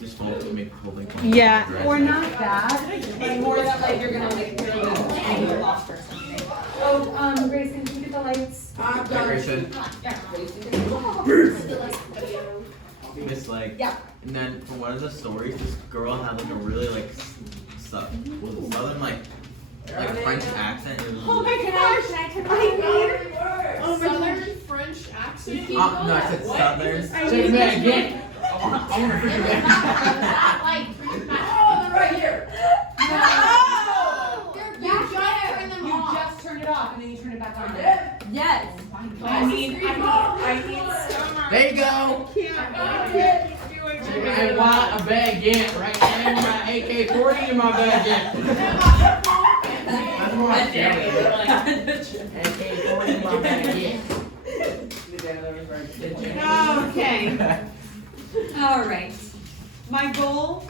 Just fold it to make the whole thing. Yeah, or not that, but more that like you're gonna like feel the angle off or something. Oh, Grayson, can you get the lights? Grayson. It's like, Yeah. and then from one of the stories, this girl had like a really like southern like French accent. It was Oh my gosh! Southern French accent? no, I said southern. Say that again. I want to figure that Oh, they're right here. No! You just turned them You off. just turned it off and then you turn it back on. Yes. I need summer. There you go. I want a baguette right now. My AK-40 in my baguette. That's what I'm telling you. AK-40 in my baguette. Okay. All right. My goal,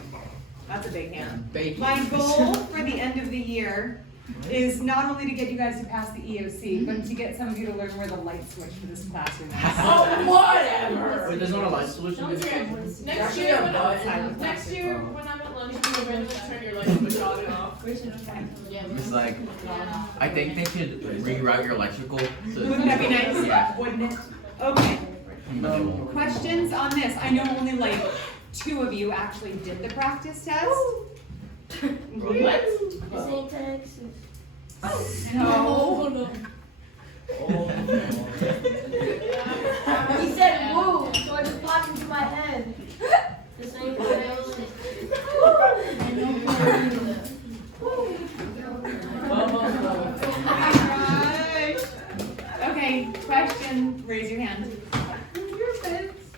that's a big hand. My goal for the end of the year is not only to get you guys to pass the EOC, but to get some of you to learn where the light switch for this classroom is. Oh, whatever. Wait, there's not a light solution to this? Next year when I'm at lunch, I'm going to turn your light switch on and off. It's like, I think they should reroute your electrical. So Wouldn't that be nice? Yeah. Wouldn't it? Okay. Questions on this? I know only like 2 of you actually did the practice test. What? No. no. He said woo, so it just popped into my head. The same Okay, question, raise your hand.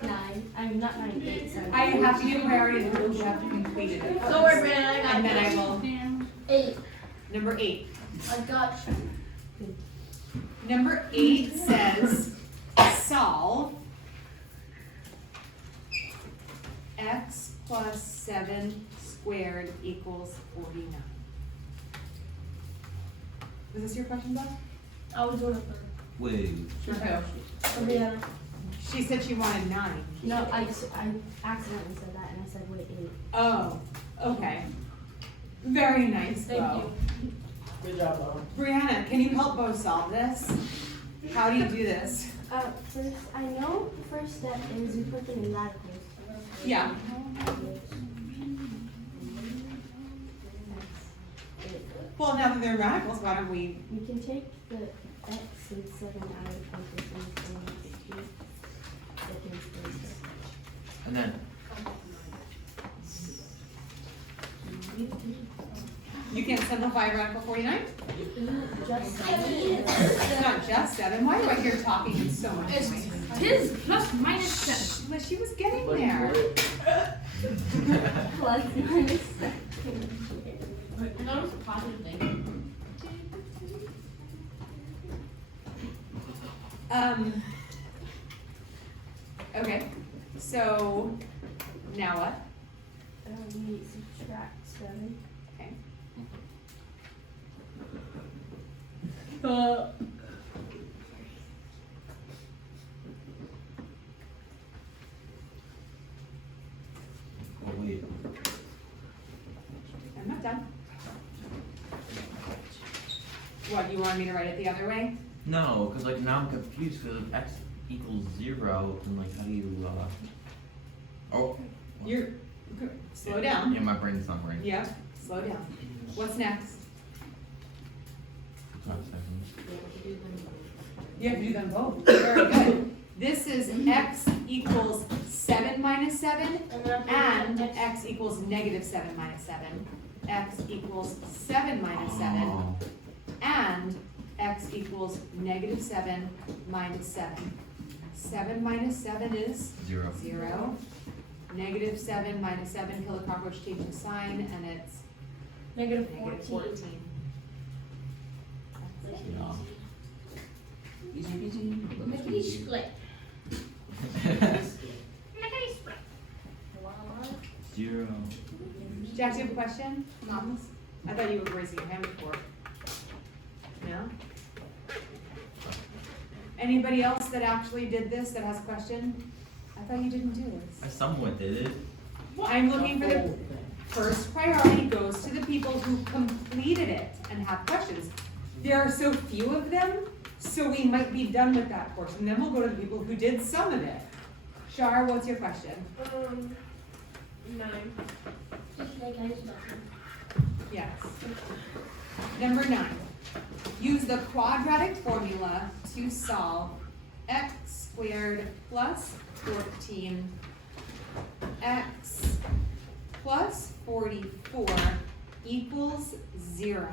9. I'm not 9, 8, sorry. I have to give priority to the rules, you have to complete it. Don't worry, Brandon, I got And then I this. will, 8. number 8. I got you. Number 8 says, solve x plus 7 squared equals 49. Was this your question, Beth? I was doing it for Wait. Brianna. She said she wanted 9. No, I accidentally said that and I said wait 8. Oh, okay. Very nice, Thank Bo. you. Good job, Bowen. Brianna, can you help Bo solve this? How do you do this? First, I know the first step is you put them in radicals. Yeah. Well, now that they're radicals, why don't we? We can take the x and 7 out of the parentheses and substitute seconds first. And then You can't simplify radical 49? Just It's not just 7. Why do I hear talking in so much noise? Tis plus minus 7. Well, she was getting there. plus minus 7. That was a positive thing. Okay. So, now what? We subtract 7. Okay. oh wait. I'm not done. What, you want me to write it the other way? No, because like now I'm confused because if x equals 0, then like how do you oh. You're, slow down. Yeah, my brain's not right. Yeah, slow down. What's next? 5 seconds. You have to do them both. Very good. This is x equals 7 minus 7 and x equals negative 7 minus 7. X equals 7 minus 7 Oh. and x equals negative 7 minus 7. 7 minus 7 is 0. 0. Negative 7 minus 7, kill the cockroach, change the sign, and it's Negative negative 14. 14. Yeah. Easy peasy. Lickety split. Lickety split. 0. Jack, do you have a question? Moms? I thought you were raising your hand before. No? Anybody else that actually did this that has a question? I thought you didn't do I this. somewhat did it. I'm looking for the first priority goes to the people who completed it and have questions. There are so few of them, so we might be done with that portion. Then we'll go to the people who did some of it. Shar, what's your question? 9. Yes. Number 9. Use the quadratic formula to solve x squared plus 14x plus 44 equals 0.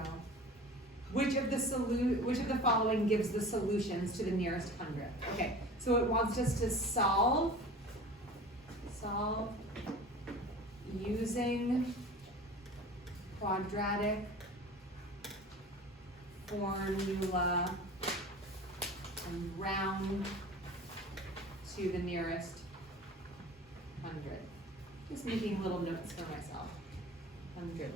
Which of the following gives the solutions to the nearest hundredth? Okay, so it wants us to solve using quadratic formula and round to the nearest hundredth. Just making little notes for myself. Hundredth.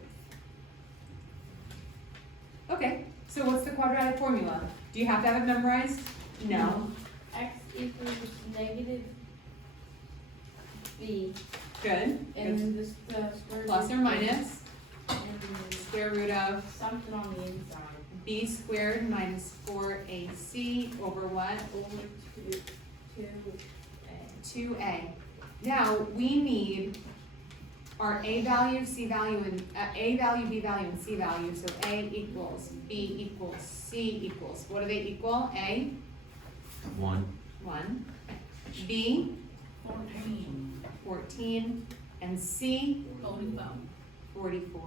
Okay, so what's the quadratic formula? Do you have to have it memorized? No. X equals negative b, Good. and this the square Plus or root minus and square root of something on the inside. b squared minus 4ac over what? Over 2a. Now, we need our a value, c value, and a value, b value, and c value. So a equals, b equals, c equals. What do they equal? A? 1. 1. B? 14. 14. And c? 44.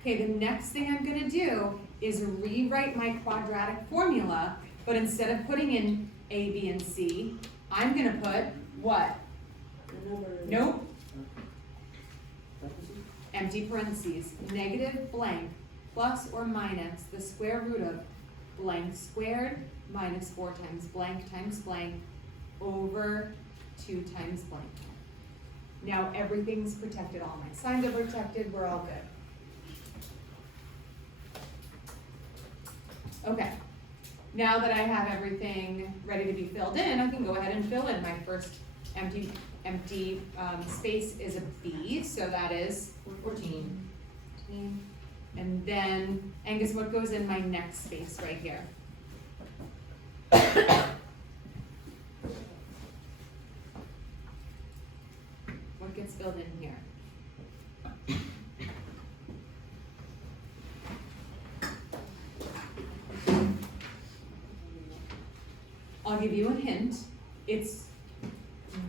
Okay, the next thing I'm gonna do is rewrite my quadratic formula, but instead of putting in a, b, and c, I'm gonna put what? Nope. Empty parentheses, negative blank, plus or minus the square root of blank squared minus 4 times blank over 2 times blank. Now everything's protected, all my signs are protected, we're all good. Okay, now that I have everything ready to be filled in, I can go ahead and fill in my first empty space is a B, so that is 14. And then, Angus, what goes in my next space right here? What gets filled in here? I'll give you a hint.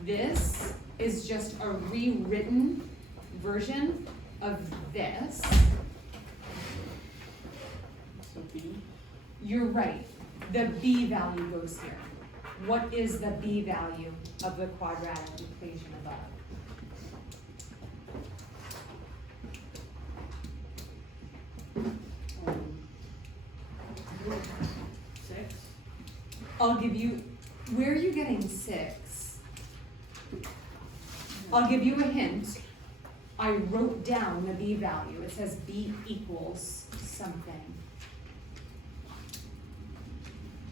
This is just a rewritten version of this. So B. You're right. The b value goes here. What is the b value of the quadratic equation above? Six. I'll give you, where are you getting 6? I'll give you a hint. I wrote down the b value. It says b equals something.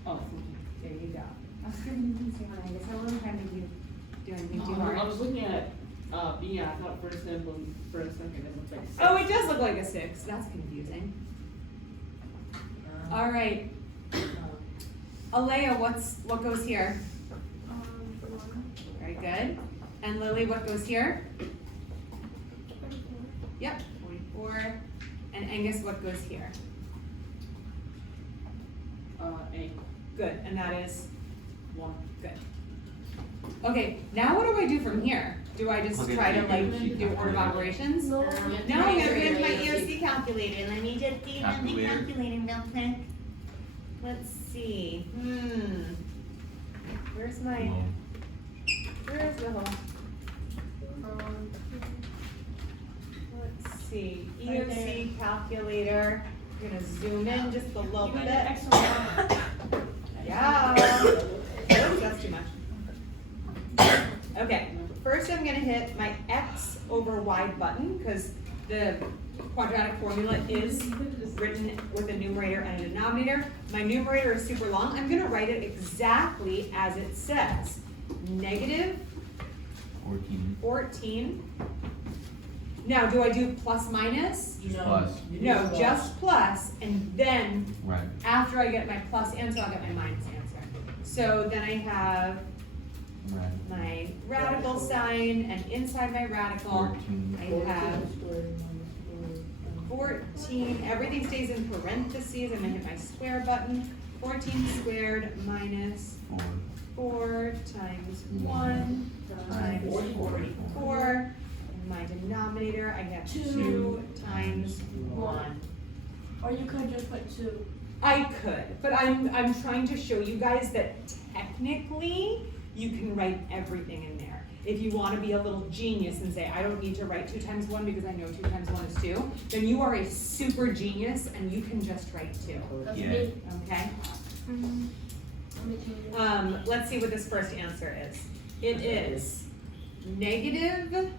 Oh, There you go. I was giving you easy one, I guess I wasn't trying to make you do anything too 14. I hard. was looking at B, and I thought for a second it looked like 6. Oh, it does look like a 6. That's confusing. All right. Alea, what goes here? 1. Very good. And Lily, what goes here? Yep, 44. And Angus, what goes here? A. Good, and that is 1. good. Okay, now what do I do from here? Do I just Okay, try to so like you do order of operations? No. No, I'm gonna use my EOC calculator. Let me just do the Calculator. calculator real quick. Let's see. Where's my, where's the whole? Let's see, Right EOC calculator. I'm gonna zoom in just a little You bit. need an extra one. Yeah. Oops, that's too much. Okay, first I'm gonna hit my X over Y button, because the quadratic formula is written with a numerator and a denominator. My numerator is super long. I'm gonna write it exactly as it says. Negative 14. 14. Now, do I do plus minus? Just plus. No, just plus, and then Right. after I get my plus answer, I'll get my minus answer. So then I have Right. my radical sign, and inside my radical, 14. I have 14, everything stays in parentheses, I'm gonna hit my square button. 14 squared minus 4. 4 times 1 times 44. In my denominator, I have 2 times 1. Or you could just put 2. I could, but I'm trying to show you guys that technically you can write everything in there. If you want to be a little genius and say, I don't need to write 2 times 1 because I know 2 times 1 is 2, then you are a super genius and you can just write 2. That's Yeah. me. Okay? Let me change it. Let's see what this first answer is. It is negative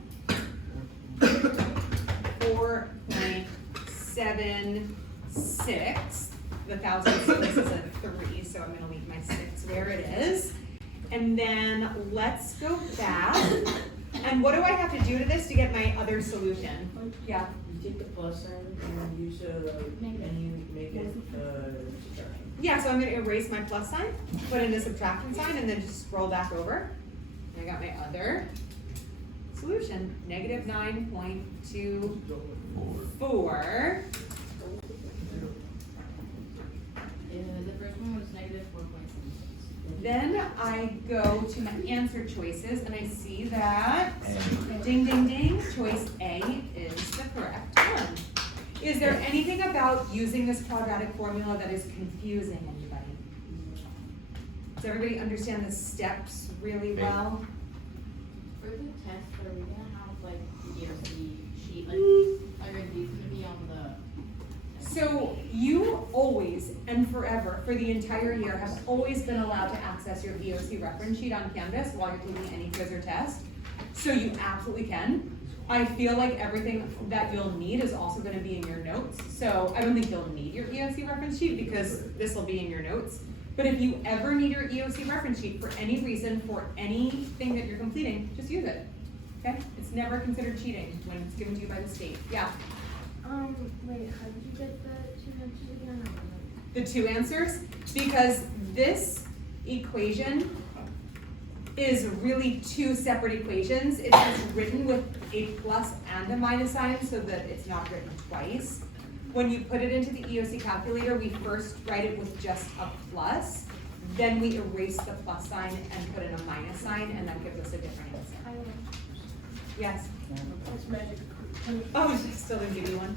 4.76. The thousandths place is a 3, so I'm gonna leave my 6 where it is. And then let's go back. And what do I have to do to this to get my other solution? Yeah. You take the plus sign and use and you make it subtraction. Yeah, so I'm gonna erase my plus sign, put in the subtraction sign, and then just scroll back over. I got my other solution, negative 9.24. The first one was negative 4.76. Then I go to my answer choices, and I see that, A. ding, ding, ding, choice A is the correct one. Is there anything about using this quadratic formula that is confusing anybody? Does everybody understand the steps really well? For the test, are we gonna have like the ERC sheet, like, are these gonna be on the? So you always and forever, for the entire year, have always been allowed to access your EOC reference sheet on Canvas while you're taking any quiz or test. So you absolutely can. I feel like everything that you'll need is also gonna be in your notes. So I don't think you'll need your EOC reference sheet because this will be in your notes. But if you ever need your EOC reference sheet for any reason, for anything that you're completing, just use it, okay? It's never considered cheating when it's given to you by the state, yeah. Wait, how did you get the 2 answers again? The 2 answers, because this equation is really 2 separate equations. It's just written with a plus and a minus sign so that it's not written twice. When you put it into the EOC calculator, we first write it with just a plus, then we erase the plus sign and put in a minus sign, and that gives us a different answer. Yes? That's magic. Oh, I still didn't give you one.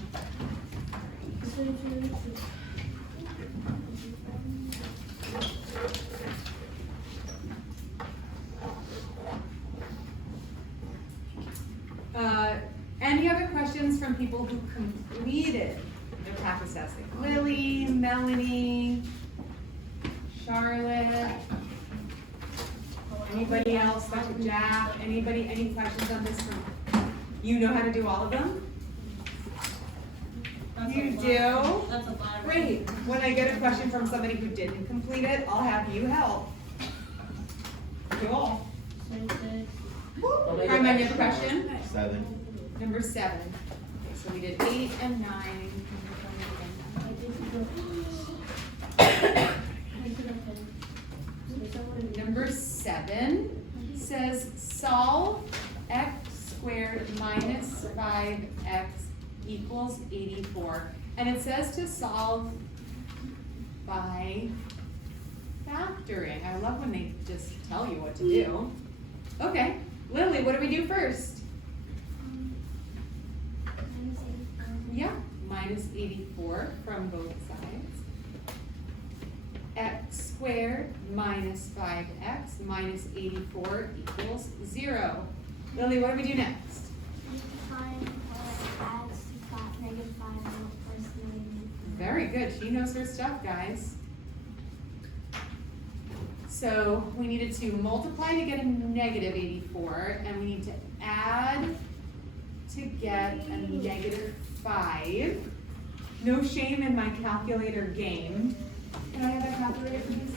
Any other questions from people who completed their practice testing? Lily, Melanie, Charlotte, anybody else, Dr. Jack, anybody, any questions on this from, you know how to do all of them? You do? That's a flat. Great, when I get a question from somebody who didn't complete it, I'll have you help. Cool. Remind me of the question? 7. Number 7. Okay, so we did 8 and 9. Number 7 says solve x squared minus 5x equals 84. And it says to solve by factoring. I love when they just tell you what to do. Okay, Lily, what do we do first? Yeah, minus 84 from both sides. X squared minus 5x minus 84 equals 0. Lily, what do we do next? Very good, she knows her stuff, guys. So we needed to multiply to get a negative 84, and we need to add to get a negative 5. No shame in my calculator game. Can I have a calculator, please?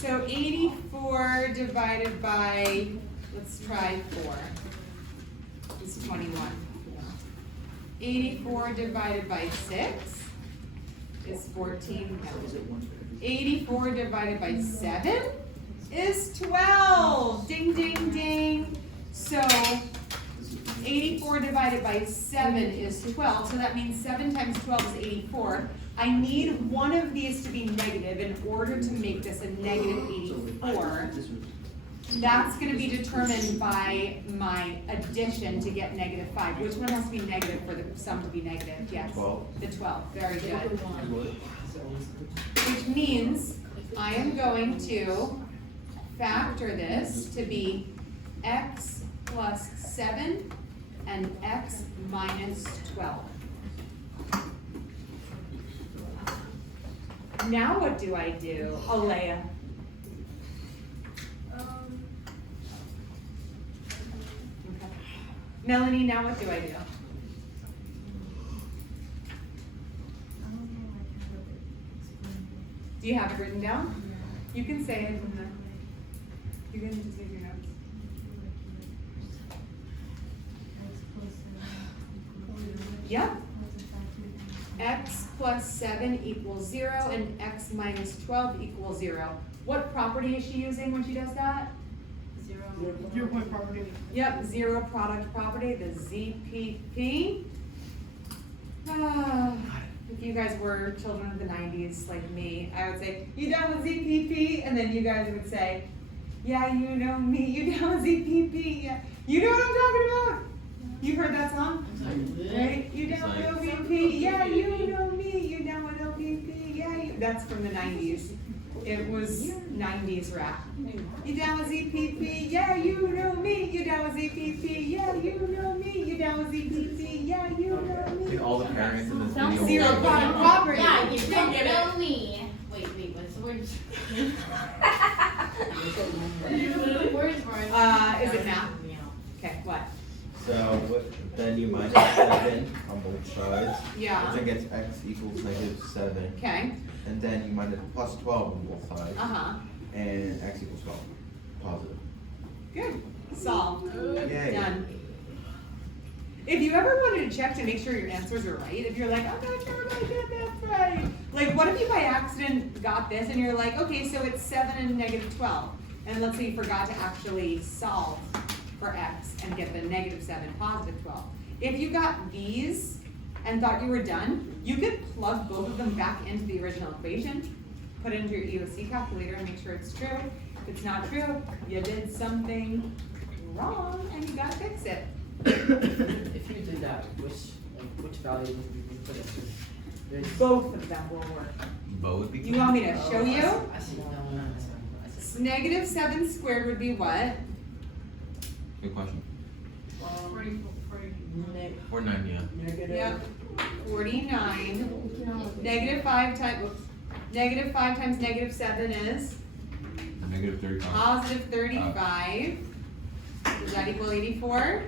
So 84 divided by, let's try 4, is 21. 84 divided by 6 is 14. No. 84 divided by 7 is 12. Ding, ding, ding. So 84 divided by 7 is 12. So that means 7 times 12 is 84. I need one of these to be negative in order to make this a negative 84. That's going to be determined by my addition to get negative 5. Which one has to be negative for the sum to be negative? Yes. 12. The 12. Very good. Which means I am going to factor this to be x plus 7 and x minus 12. Now what do I do, Alea? Okay. Melanie, now what do I do? Do you have it written down? You can say it in the, you can just use your notes. Yep. X plus 7 equals 0 and x minus 12 equals 0. What property is she using when she does that? 0 point property. Yep, zero product property, the ZPP. Ah, if you guys were children of the 90s like me, I would say, you down with ZPP? And then you guys would say, yeah, you know me, you down with ZPP? Yeah. You know what I'm talking about? You heard that song? Right? You down with OPP? Yeah, you know me, you down with OPP? Yeah, you. That's from the 90s. It was 90s rap. You down with ZPP? Yeah, you know me. You down with ZPP? Yeah, you know me. You down with ZPP? Yeah, you know I me. think all the parents in this Don't video. Zero will product know. property. Yeah, you Don't don't get know me. Wait, what's the word? Words were. Is it math? Okay, what? So then you minus 7 on both sides. Yeah. Which gets x equals negative 7. Okay. And then you minus plus 12 on both sides. Uh-huh. And x equals 12. Positive. Good. Solved. Yay. Done. If you ever wanted to check to make sure your answers are right, if you're like, I'm not sure if I did that right. Like, what if you by accident got this and you're like, okay, so it's 7 and negative 12. And let's say you forgot to actually solve for x and get the negative 7, positive 12. If you got these and thought you were done, you could plug both of them back into the original equation, put it into your EOC calculator and make sure it's true. If it's not true, you did something wrong and you gotta fix it. If you did that, which value would you put it to? There's. Both of them will work. Both would be You want me to show you? I see that one. I see. Negative 7 squared would be what? Good question. 40. Or 9, yeah. Negative. Yep. 49. Negative 5 times, whoops. Negative 5 times negative 7 is? Negative 35. Positive 35. Does that equal 84?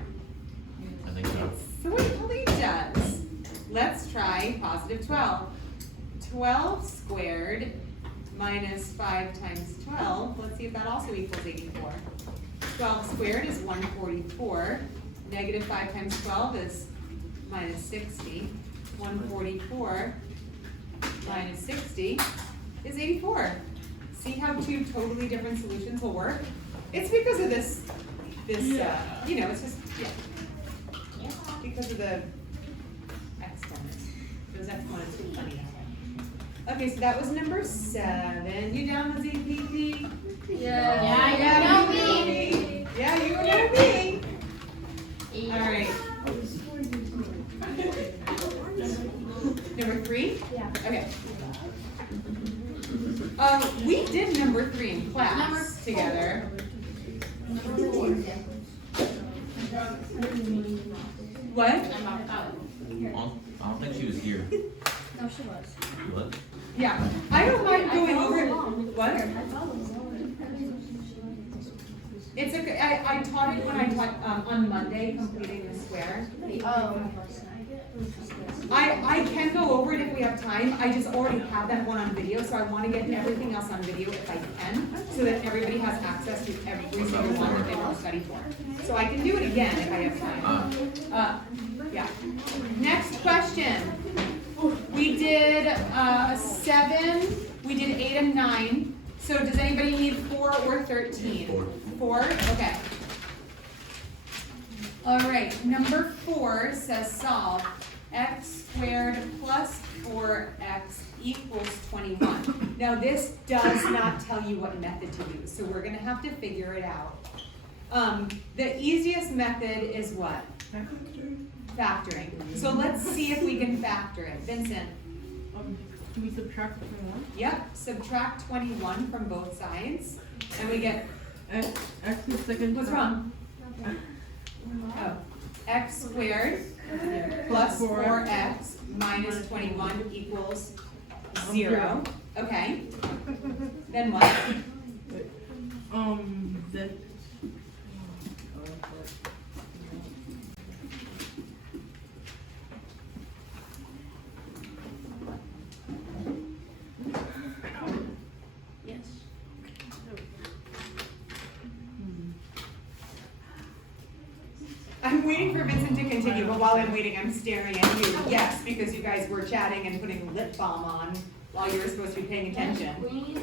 I think so. Sweetly does. Let's try positive 12. 12 squared minus 5 times 12. Let's see if that also equals 84. 12 squared is 144. Negative 5 times 12 is minus 60. 144 minus 60 is 84. See how two totally different solutions will work? It's because of this, you know, it's just, yeah. Because of the exponents. Those exponents are funny. Okay, so that was number 7. You down with ZPP? Yeah, you know me. Yeah, you know me. All right. Number 3? Yeah. Okay. We did number 3 in class together. What? I don't think she was here. No, she was. What? Yeah. I don't mind going over it. What? It's okay. I taught it when I taught on Monday, completing the square. Oh. I can go over it if we have time. I just already have that one on video, so I want to get everything else on video if I can, so that everybody has access to every single one that they want to study for. So I can do it again if I have time. Yeah. Next question. We did 7, we did 8 and 9. So does anybody need 4 or 13? 4? Okay. All right, number 4 says solve x squared plus 4x equals 21. Now this does not tell you what method to use, so we're gonna have to figure it out. The easiest method is what? Factoring. So let's see if we can factor it. Vincent. Can we subtract 21? Yep, subtract 21 from both sides, and we get, X is second. what's wrong? Oh, x squared plus 4x minus 21 equals 0. Okay. Then what? Then. Yes. I'm waiting for Vincent to continue, but while I'm waiting, I'm staring at you. Yes, because you guys were chatting and putting lip balm on while you were supposed to be paying attention.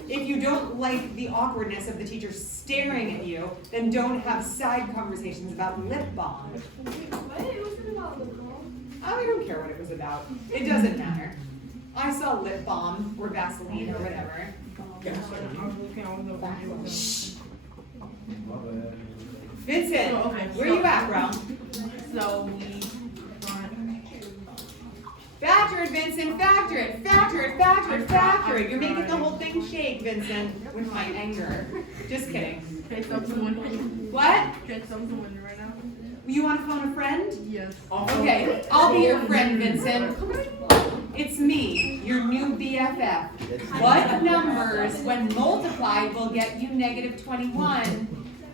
If you don't like the awkwardness of the teacher staring at you, then don't have side conversations about lip balm. What? It wasn't about the ball. I don't care what it was about. It doesn't matter. I saw lip balm or Vaseline or whatever. Vincent, Oh, okay. where you at, bro? So we Factor it, Vincent, factor it, factor it, factor it, factor it. You're making the whole thing shake, Vincent, with my anger. Just kidding. can I sub someone? What? Can I sub someone right now? You want to phone a friend? Yes. Okay, I'll be your friend, Vincent. It's me, your new BFF. What numbers, when multiplied, will get you negative 21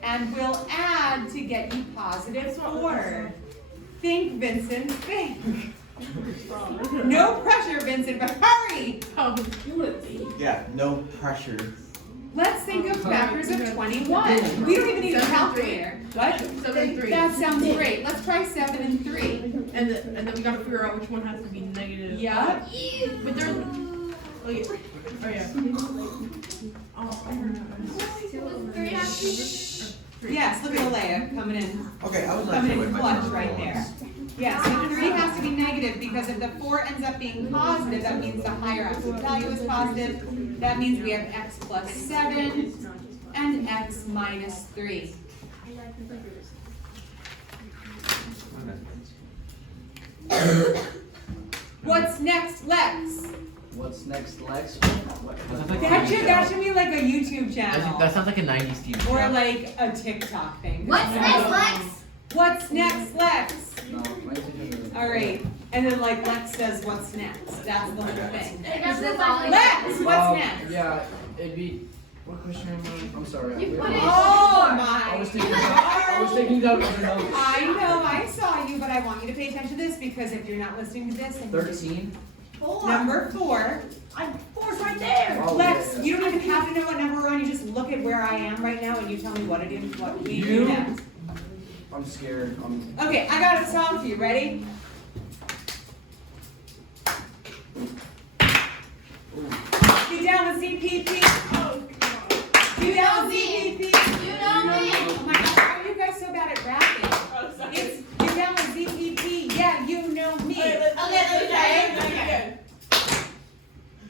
and will add to get you positive 4? Think, Vincent, think. No pressure, Vincent, but hurry! Yeah, no pressure. Let's think of factors of 21. We don't even need a calculator. What? 7 and 3. That sounds great. Let's try 7 and 3. And then we gotta figure out which one has to be negative. Yup. But there's. Oh yeah. Oh yeah. Three has to be Yes, look at Alea coming in. Okay, I would like Coming to in wait my clutch turn right for there. once. Yeah, so 3 has to be negative because if the 4 ends up being positive, that means the higher absolute value is positive. That means we have x plus 7 and x minus 3. What's next, Lex? What's next, Lex? That should be like a YouTube channel. That sounds like a 90s TV Or show. like a TikTok thing. What's next, Lex? What's next, Lex? No, my teacher. Alright, and then like Lex says, what's next? That's the whole thing. Is this all Lex, what's next? Yeah, it'd be. What question am I? I'm sorry. You put it- Oh I was my taking down other notes. I know, I saw you, but I want you to pay attention to this because if you're not listening to this, then you just- 13. Number 4. Four's right there. Oh, Lex, yeah. you don't even have to know what number we're on, you just look at where I am right now and you tell me what it is, what we do You? next. I'm scared. Okay, I got a song for you, ready? Get down with ZPP. Get down with ZPP. You know me. Oh my God, why are you guys so bad at rapping? It's get down with ZPP. Yeah, you know me. Okay.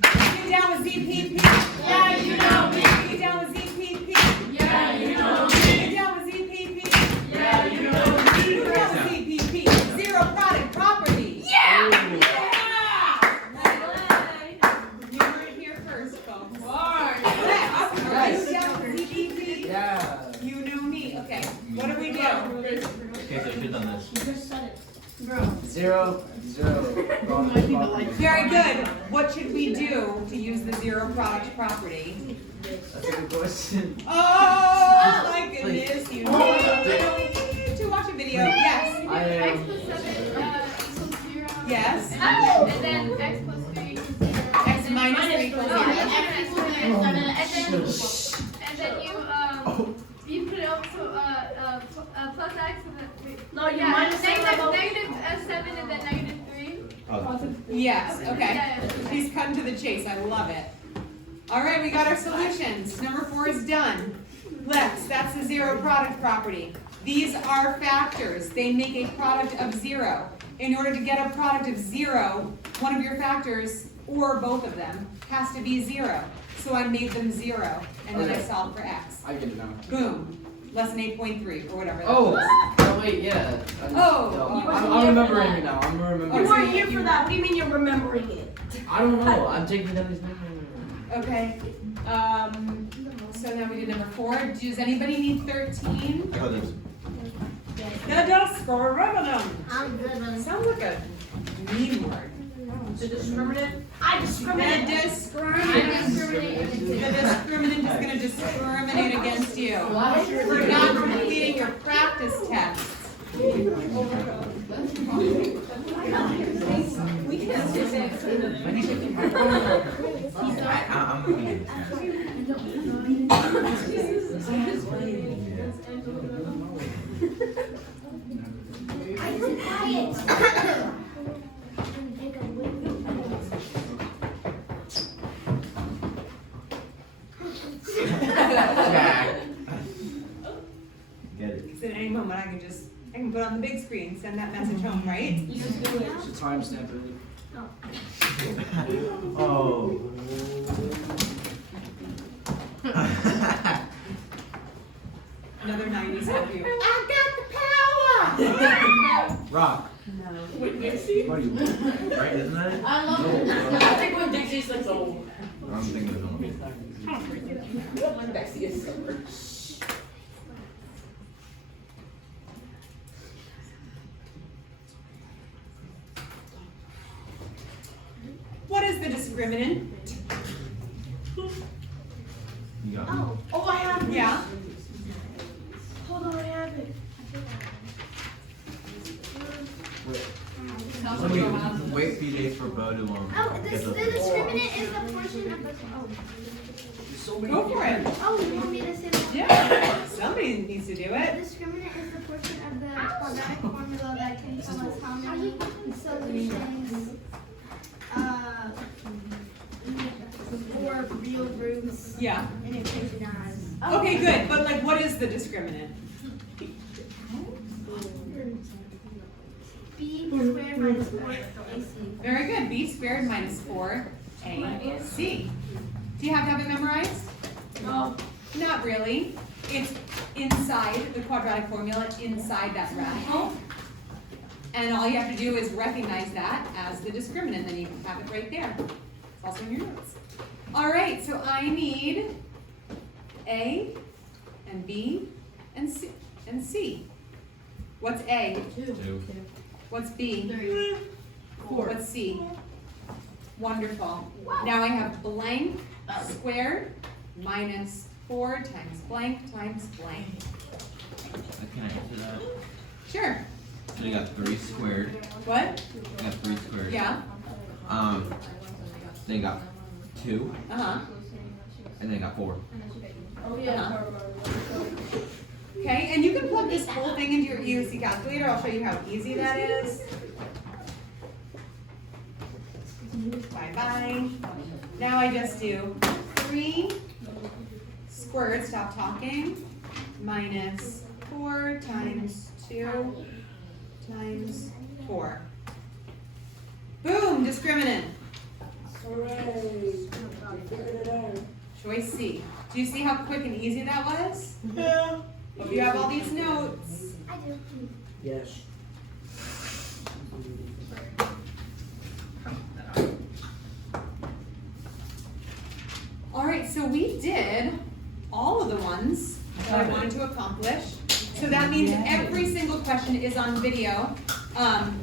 Get down with ZPP. Yeah, you know me. Get down with ZPP. Yeah, you know me. Get down with ZPP. Yeah, you know me. Get down with ZPP. Zero product property. Yeah. You heard it here first, folks. Alright. Lex, are you down with ZPP? Yeah. You know me. Okay, what do we do? Okay, so I should have done this. 0, 0. Very good. What should we do to use the zero product property? That's a good question. Oh my goodness, you need to watch a video. Yes. I am. X plus 7 equals 0. Yes. And then x plus 3 equals 0. X minus 3 equals Oh, 0. and x equals 3. And then you put it also plus x and then No, you minus negative 7 and then negative 3. Oh, Yes, okay. Yeah. He's cutting to the chase. I love it. All right, we got our solutions. Number 4 is done. Lex, that's the zero product property. These are factors. They make a product of 0. In order to get a product of 0, one of your factors, or both of them, has to be 0. So I made them 0, and then I solved for x. I get it now. Boom. Lesson 8.3, or whatever. that Oh, was. oh wait, yeah. I'm remembering it now. I'm remembering. You Oh, weren't here for that. What do you mean you're remembering it? I don't know. I'm taking down these names. Okay. So now we did number 4. Does anybody need 13? I got this. The discriminant. I'm driven. Sounds like a mean word. The discriminant? I The discriminate. discriminant. The discriminant is gonna discriminate against you for not completing your practice tests. I'm moving. Jack. Get it. So at any moment I can put on the big screen, send that message home, right? Should timestamp it. Oh. Another 90s for you. I got the power! Rock. Wait, Dixie? What are you? Right, isn't that it? I love it. I think when Dixie's like so. I'm thinking of something. Dixie is so rich. What is the discriminant? You got me. Oh, I have it. Yeah? Hold on, I have it. Wait a few days for Bo to Oh, the discriminant is the portion of the. Go for it. Oh, you want me to say that? Yeah. Somebody needs to do The it. discriminant is the portion of the quadratic formula that can tell us how many solutions, or real roots Yeah. an equation has. Okay, good. But like, what is the discriminant? B squared minus 4AC. Very good. B squared minus 4AC. Do you have to have it memorized? No. Not really. It's inside the quadratic formula, inside that radical. And all you have to do is recognize that as the discriminant, then you can have it right there. It's also in your notes. All right, so I need A and B and C. What's A? 2. What's B? 3. 4. What's C? Wonderful. Now I have blank squared minus 4 times blank times blank. Can I answer that? Sure. So you got 3 squared. What? You got 3 squared. Yeah. Then you got 2, Uh-huh. and then you got 4. Oh, yeah. Uh-huh. Okay, and you can plug this whole thing into your EOC calculator. I'll show you how easy that is. Bye-bye. Now I just do 3 squared, stop talking, minus 4 times 2 times 4. Boom, discriminant. Hooray. We figured it out. Choice C. Do you see how quick and easy that was? Yeah. Hope you have all these notes. I do. Yes. All right, so we did all of the ones that I wanted to accomplish. So that means every single question is on video.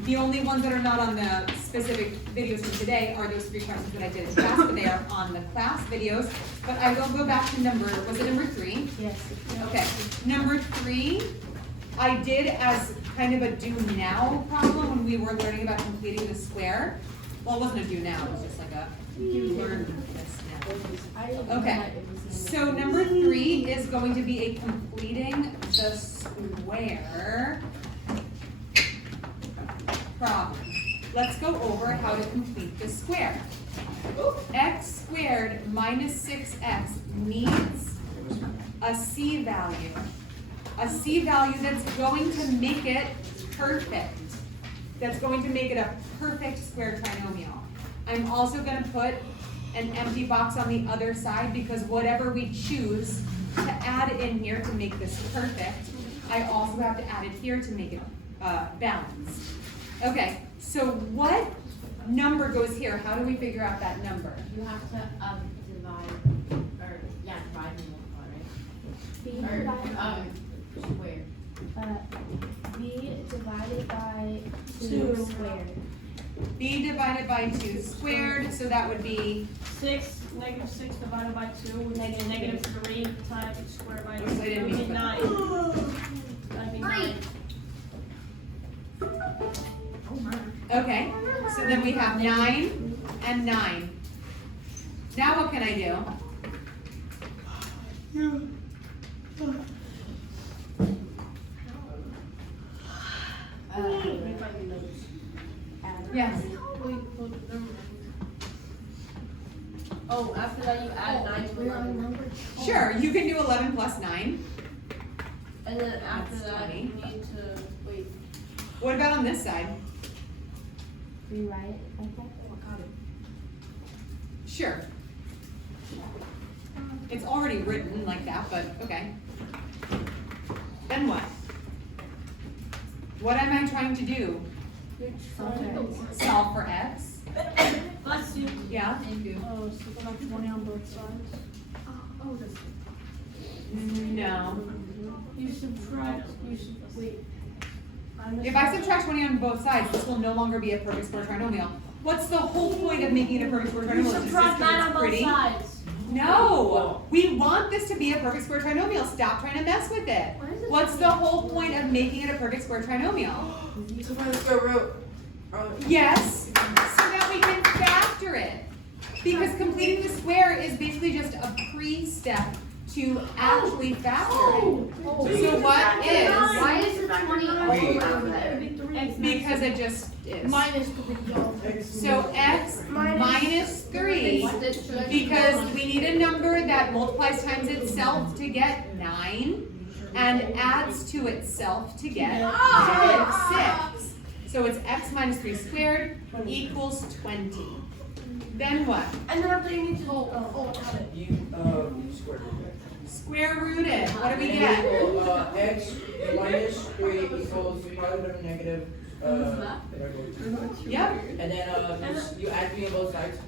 The only ones that are not on the specific videos from today are those 3 questions that I did in class, but they are on the class videos. But I will go back to was it number 3? Yes. Okay, number 3, I did as kind of a do now problem when we were learning about completing the square. Well, it wasn't a do now, it was just like a you learn this now. Okay, so number 3 is going to be a completing the square problem. Let's go over how to complete the square. X squared minus 6x needs a C value. A C value that's going to make it perfect. That's going to make it a perfect square trinomial. I'm also going to put an empty box on the other side because whatever we choose to add in here to make this perfect, I also have to add it here to make it balanced. Okay, so what number goes here? How do we figure out that number? You have to divide, or yeah, divide and multiply, right? B Or divided square. B divided by 2 squared. B divided by 2 squared, so that would be, 6, negative 6 divided by 2 would make negative 3 times squared by 2. Oops, I didn't mean to put 9. That'd be 9. okay, so then we have 9 and 9. Now what can I do? Yes. Oh, after that you add 9 to We're on 11. number. Sure, you can do 11 plus 9. And then after That's that 20. you need to, wait. What about on this side? Rewrite it like that. Sure. It's already written like that, but okay. Then what? What am I trying to do? Solve for x? Bless you. Yeah? Thank you. Oh, so we'll have 20 on both sides. Oh, this. No. You subtract, wait. If I subtract 20 on both sides, this will no longer be a perfect square trinomial. What's the whole point of making it a perfect square trinomial? You It's just subtract because 9 it's on both pretty? sides. No, we want this to be a perfect square trinomial. Stop trying to mess with it. Why is it What's the whole point of making it a perfect square trinomial? To find the square root. Yes, so that we can factor it. Because completing the square is basically just a pre-step to actually factor it. So what is? Why is it 20 Wait. over there? Because it just is. Minus the So x minus 3, because we need a number that multiplies times itself to get 9 and adds to itself to get 6. So it's x minus 3 squared equals 20. Then what? And then after you need to, got it. You square root. Square root it. What do we And get? equal, x minus 3 equals positive or negative, Yep. and then you add 3 on both sides.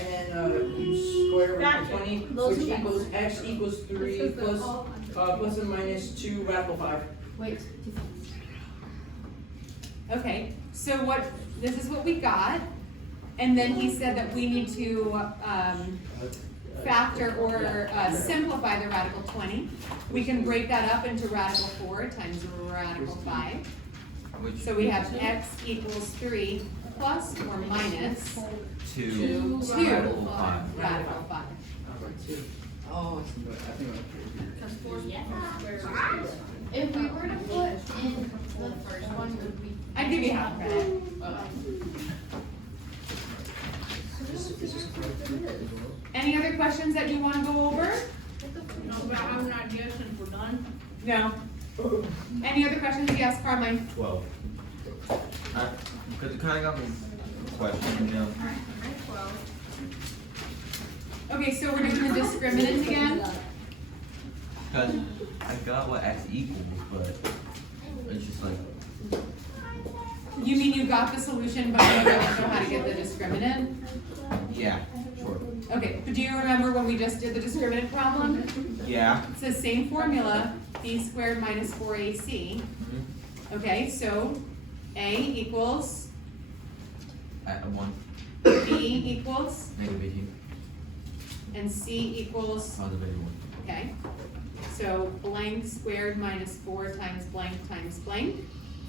And then you square root of 20, which equals x equals 3 plus plus or minus 2 radical 5. Wait. Okay, so this is what we got. And then he said that we need to factor or simplify the radical 20. We can break that up into radical 4 times radical 5. Which So we have x equals 3 plus or minus 2 2 radical 5. radical 5. Oh, If we were to put in the first one, would we? I'd give you half credit. Any other questions that you want to go over? No, but I have an idea since we're done. No. Any other questions? Yes, Carmine. 12. Because it kind of got me questioning, you know. Okay, so we're doing the discriminant again. Because I got what x equals, but it's just like, You mean you got the solution, but you don't know how to get the discriminant? yeah, sure. Okay, but do you remember when we just did the discriminant problem? Yeah. It's the same formula, b squared minus 4ac. Okay, so a equals, At 1, b equals, negative 18, and c equals, positive 81. okay? So blank squared minus 4 times blank,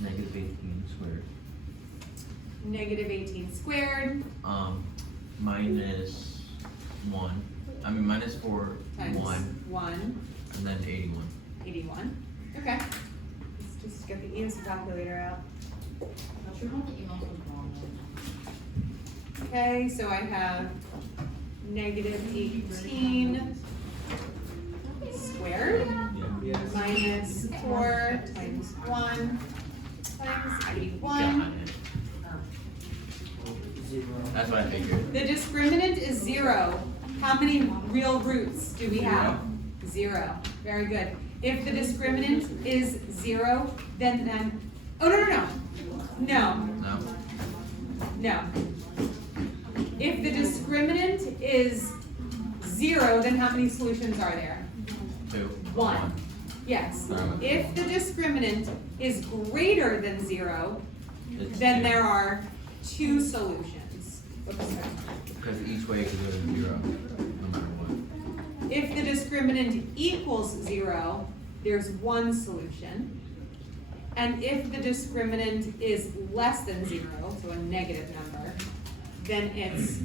Negative 18 squared. Negative 18 squared Minus 1. I mean minus 4, times 1, 1, and then 81. 81. Okay. Let's just get the EOC calculator out. Okay, so I have negative 18 squared Yeah. minus 4 times 1 times 81. That's what I figured. The discriminant is 0. How many real roots do we have? 0. Very good. If the discriminant is 0, then oh no. No. If the discriminant is 0, then how many solutions are there? 2. 1. Yes. If the discriminant is greater than 0, then there are 2 solutions. Because each way could go to 0, no matter what. If the discriminant equals 0, there's 1 solution. And if the discriminant is less than 0, so a negative number, then it's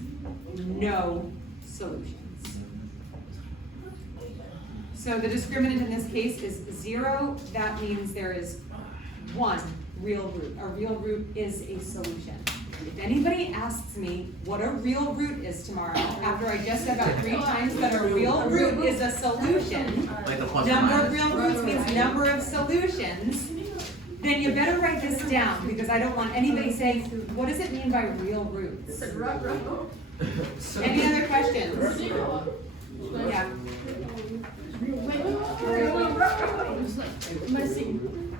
no solutions. So the discriminant in this case is 0. That means there is 1 real root. A real root is a solution. If anybody asks me what a real root is tomorrow, after I just said about 3 times that a real root is a solution, Like the plus or number of minus. real roots means number of solutions, then you better write this down, because I don't want anybody saying, what does it mean by real roots? Any other questions? Yeah.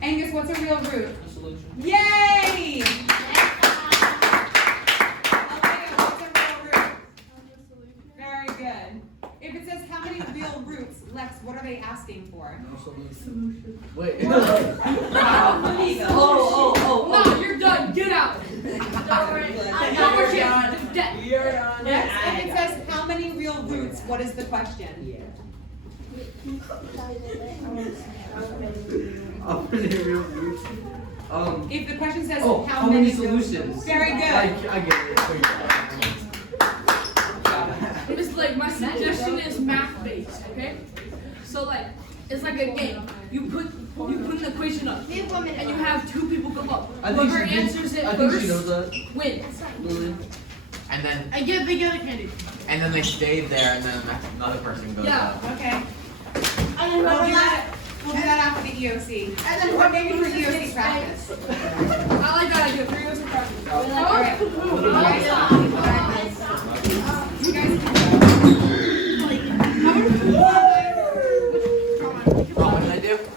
Angus, what's a real root? Yay! Elena, what's a real root? Very good. If it says how many real roots, Lex, what are they asking for? Wait. No, you're done. Get out. No more chance. Dead. You're on. Yes, if it says how many real roots, what is the question? How many real roots? If the question says How many real- solutions? Very good. I get it. It's like my suggestion is math based, okay? So like it's like a game. You put an equation up, and you have 2 people come up. Whoever answers it I think she knows first that. wins. Lily. And then They get a candy. and then they stayed there, and then another person goes Yeah. up. Okay. And then We'll do that after the EOC. Or maybe for EOC practice. I like that idea. 3 hours of practice. All right. You guys can